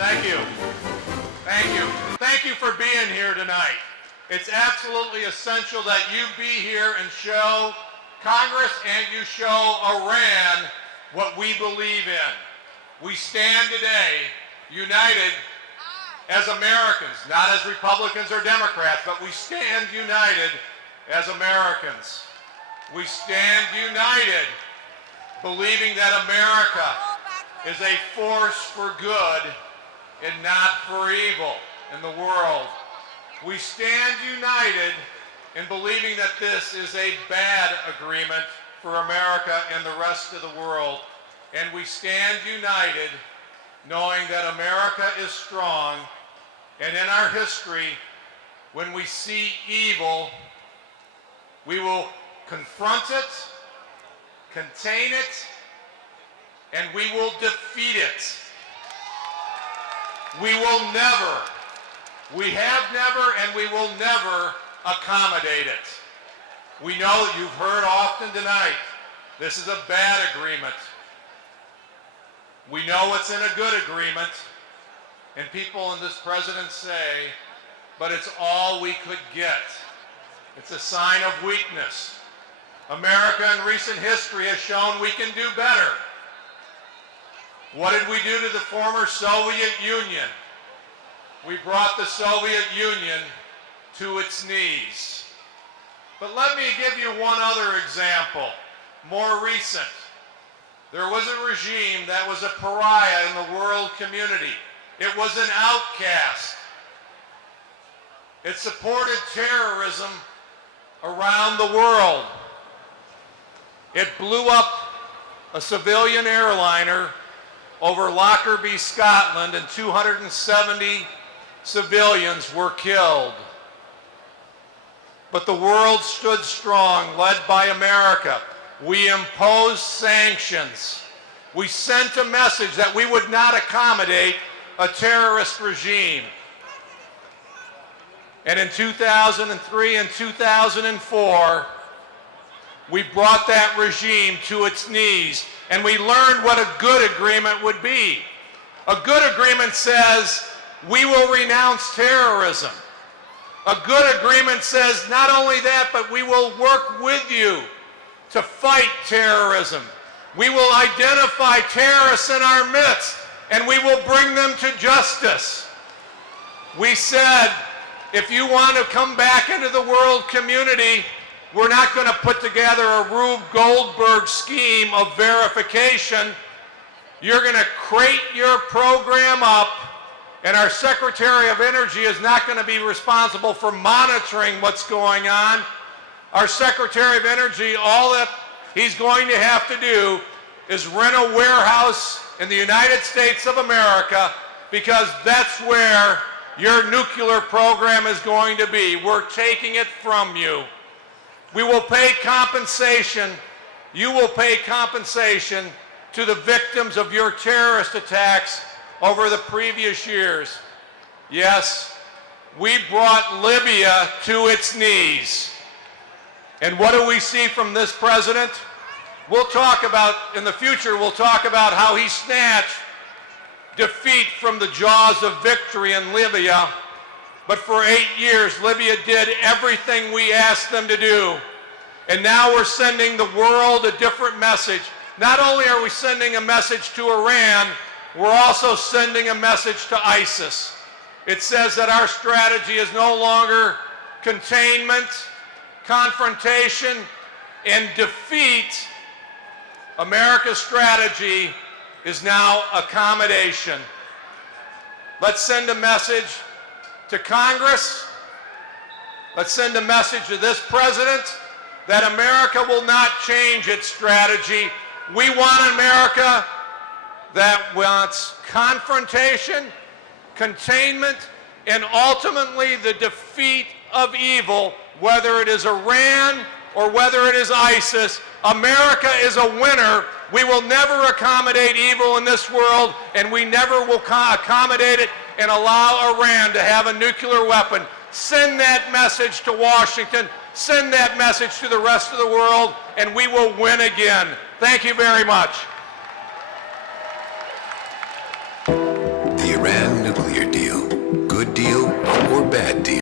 Thank you. Thank you. Thank you for being here tonight. It's absolutely essential that you be here and show Congress and you show Iran what we believe in. We stand today united as Americans, not as Republicans or Democrats, but we stand united as Americans. We stand united believing that America is a force for good and not for evil in the world. We stand united in believing that this is a bad agreement for America and the rest of the world. And we stand united knowing that America is strong, and in our history, when we see evil, we will confront it, contain it, and we will defeat it. We will never, we have never, and we will never accommodate it. We know that you've heard often tonight, this is a bad agreement. We know it's in a good agreement, and people in this president say, but it's all we could get. It's a sign of weakness. America in recent history has shown we can do better. What did we do to the former Soviet Union? We brought the Soviet Union to its knees. But let me give you one other example, more recent. There was a regime that was a pariah in the world community. It was an outcast. It supported terrorism around the world. It blew up a civilian airliner over Lockerbie, Scotland, and 270 civilians were killed. But the world stood strong, led by America. We imposed sanctions. We sent a message that we would not accommodate a terrorist regime. And in 2003 and 2004, we brought that regime to its knees, and we learned what a good agreement would be. A good agreement says, we will renounce terrorism. A good agreement says, not only that, but we will work with you to fight terrorism. We will identify terrorists in our midst, and we will bring them to justice. We said, if you want to come back into the world community, we're not going to put together a Rube Goldberg scheme of verification. You're going to crate your program up, and our Secretary of Energy is not going to be responsible for monitoring what's going on. Our Secretary of Energy, all that he's going to have to do is rent a warehouse in the United States of America, because that's where your nuclear program is going to be. We're taking it from you. We will pay compensation. You will pay compensation to the victims of your terrorist attacks over the previous years. Yes, we brought Libya to its knees. And what do we see from this president? We'll talk about, in the future, we'll talk about how he snatched defeat from the jaws of victory in Libya. But for 8 years, Libya did everything we asked them to do. And now we're sending the world a different message. Not only are we sending a message to Iran, we're also sending a message to ISIS. It says that our strategy is no longer containment, confrontation, and defeat. America's strategy is now accommodation. Let's send a message to Congress. Let's send a message to this president that America will not change its strategy. We want an America that wants confrontation, containment, and ultimately the defeat of evil, whether it is Iran or whether it is ISIS. America is a winner. We will never accommodate evil in this world, and we never will accommodate it and allow Iran to have a nuclear weapon. Send that message to Washington. Send that message to the rest of the world, and we will win again. Thank you very much. The Iran nuclear deal. Good deal or bad deal?